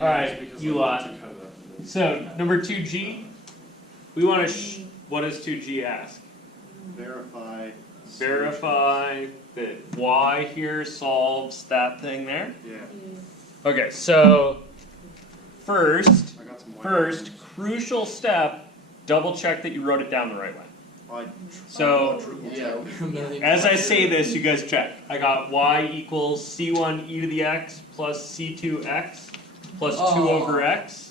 Alright, you lot. So, number 2G, we want to, what does 2G ask? Verify That y here solves that thing there? Yeah. Okay, so first, I got some crucial step, double check that you wrote it down the right way. So, as I say this, you guys check. I got y equals c1 e to the x plus c2x plus 2 over x.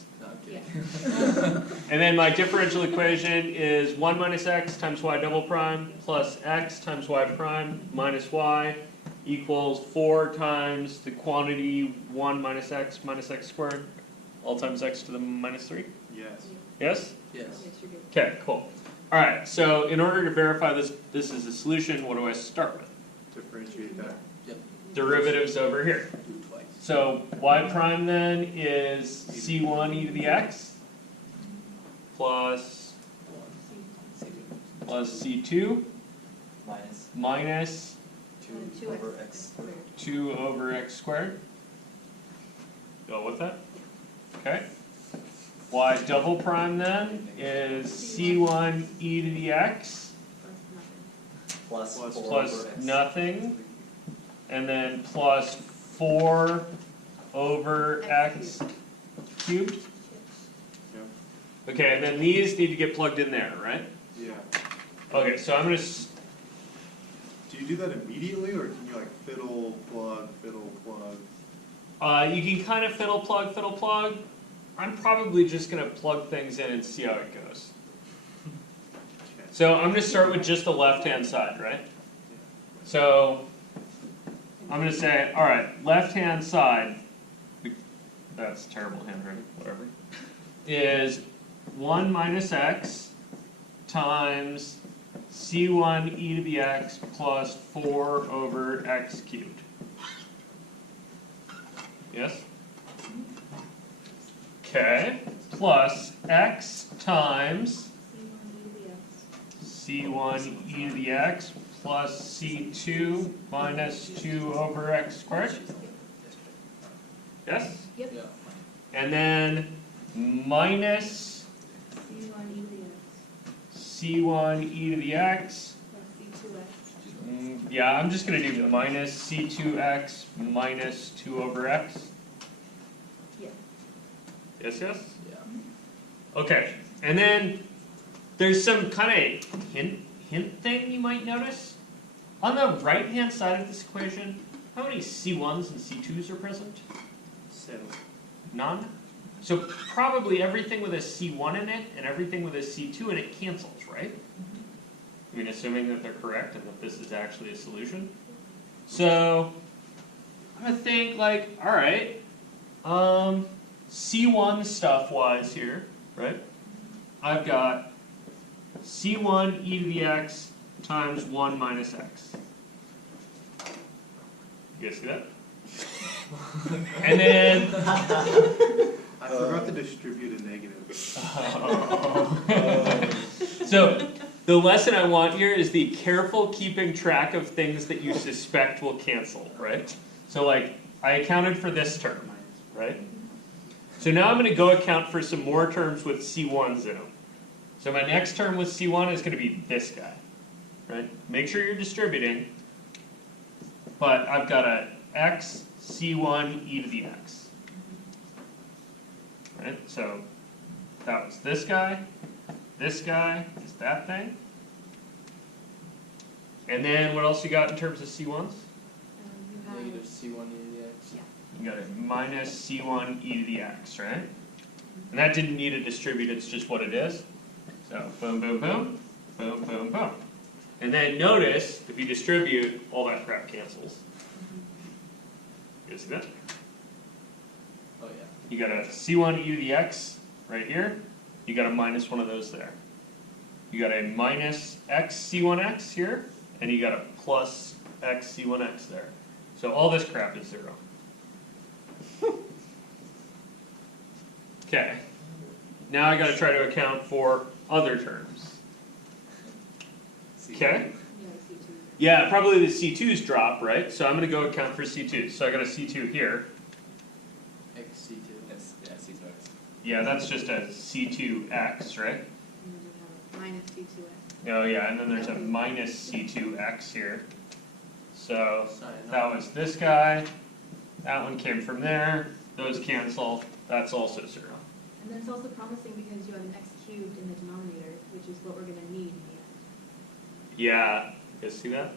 And then my differential equation is 1 minus x times y double prime plus x times y prime minus y equals 4 times the quantity 1 minus x squared, all times x to the minus 3? Yes. Yes? Yes. Okay, cool. Alright, so in order to verify this is a solution, what do I start with? Differentiate that. Yep. Derivatives over here. Do it twice. So y prime then is c1 e to the x plus c2 minus 2 over x. 2 over x squared. Go with that. Okay. Y double prime then is c1 e to the x Plus plus nothing, and then plus 4 over x cubed. Yep. Okay, and then these need to get plugged in there, right? Yeah. Okay, so I'm going to... Do you do that immediately, or can you like fiddle, plug, fiddle, plug? you can kind of fiddle plug. I'm probably just going to plug things in and see how it goes. So I'm going to start with just the left-hand side, right? So I'm going to say, all right, left-hand side, that's terrible handwriting, whatever, is 1 minus x times c1 e to the x plus 4 over x cubed. Yes? Okay, plus x times c1 e to the x plus c2 minus 2 over x squared. Yes? Yep. And then minus c1 e to the x. Yeah, I'm just going to do minus c2x minus 2 over x. Yes, yes? Yeah. Okay, and then there's some kind of hint thing you might notice. On the right-hand side of this equation, how many c1s and c2s are present? 7. None? So probably everything with a c1 in it and everything with a c2 in it cancels, right? I mean, assuming that they're correct and that this is actually a solution. So I'm going to think like, all right, c1 stuff-wise here, right? I've got c1 e to the x times 1 minus x. You guys see that? And then... I forgot to distribute a negative. So the lesson I want here is the careful keeping track of things that you suspect will cancel, right? So like, I accounted for this term, right? So now I'm going to go account for some more terms with c1s in them. So my next term with c1 is going to be this guy, right? Make sure you're distributing, but I've got a x c1 e to the x. Right? So that was this guy is that thing. And then what else you got in terms of c1s? Negative c1 e to the x. You got a minus c1 e to the x, right? And that didn't need a distribute, it's just what it is. So boom, boom, boom, boom, boom, boom. And then notice, if you distribute, all that crap cancels. You see that? Oh yeah. You got a c1 e to the x right here. You got a minus one of those there. You got a minus x c1x here, and you got a plus x c1x there. So all this crap is 0. Okay. Now I got to try to account for other terms. Okay? Yeah, probably the c2s drop, right? So I'm going to go account for c2s. So I got a c2 here. X C2. It's, yeah, C2X. Yeah, that's just a C2x, right? And then we have a minus C2x. Oh yeah, and then there's a minus C2x here. So Sorry, no. that was this guy, that one came from there, those cancel, that's also 0. And then it's also promising because you have an x cubed in the denominator, which is what we're gonna need in the end. Yeah, you guys see that?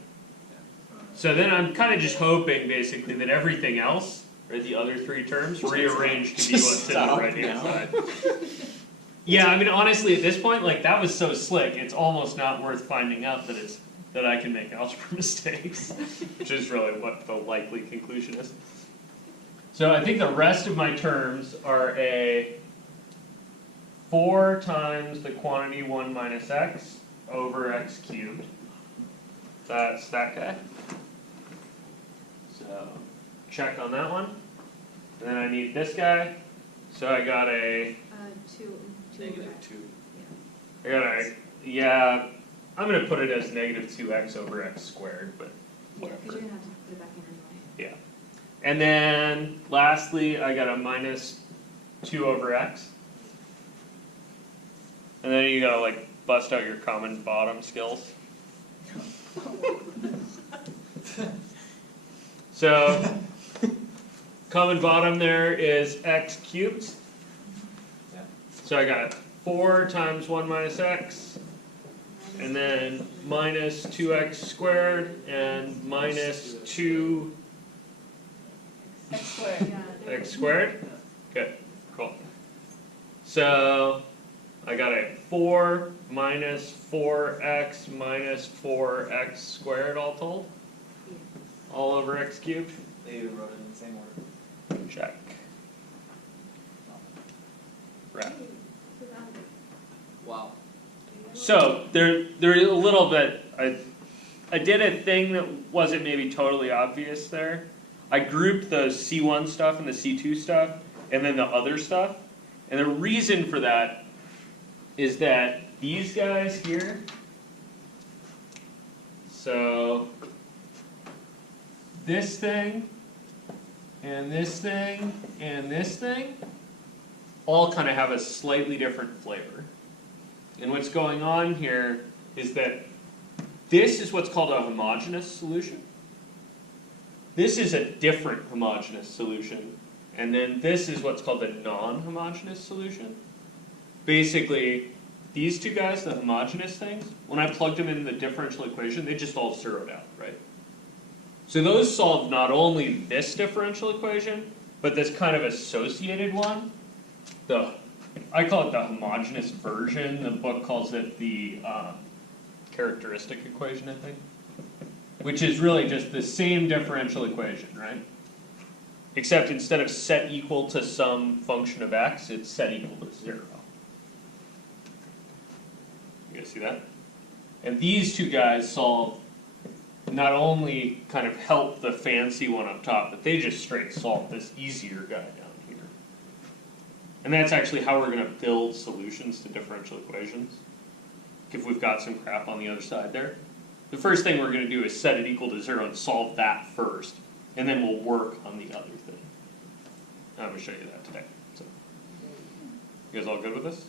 So then I'm kind of just hoping basically that everything else, or the other 3 terms, rearrange to be what's in the Stop right hand now. side. Yeah, I mean honestly at this point, like that was so slick, it's almost not worth finding out that I can make algebra mistakes, which is really what the likely conclusion is. So I think the rest of my terms are a 4 times the quantity 1 minus x over x cubed. That's that guy. So check on that one. And then I need this guy. So I got a, Two Negative over x. 2. I got a, yeah, I'm gonna put it as negative 2x over x squared, but Yeah, because whatever. you're gonna have to put it back in anyway. Yeah. And then lastly, I got a minus 2 over x. And then you gotta like bust out your common bottom skills. So, common bottom there is x cubed. Yeah. So I got 4 times 1 minus x, and then minus 2x squared, and minus 2 X squared. Yeah, there- x squared? Good, cool. So, I got a 4 minus 4x minus 4x squared all told, all over x cubed. They wrote it in the same order. Check. Right. Wow. So there is a little bit. I did a thing that wasn't maybe totally obvious there. I grouped the C1 stuff and the C2 stuff, and then the other stuff. And the reason for that is that these guys here. So this thing, and this thing, and this thing, all kind of have a slightly different flavor. And what's going on here is that this is what's called a homogeneous solution. This is a different homogeneous solution. And then this is what's called a non-homogeneous solution. Basically, these two guys, the homogeneous things, when I plugged them in the differential equation, they just all zeroed out, right? So those solve not only this differential equation, but this kind of associated one. I call it the homogeneous version. The book calls it the characteristic equation, I think. Which is really just the same differential equation, right? Except instead of set equal to some function of x, it's set equal to 0. You guys see that? And these two guys solve, not only kind of help the fancy one up top, but they just straight solve this easier guy down here. And that's actually how we're going to build solutions to differential equations. If we've got some crap on the other side there. The first thing we're going to do is set it equal to 0 and solve that first. And then we'll work on the other thing. I'm going to show you that today. So, you guys all good with this?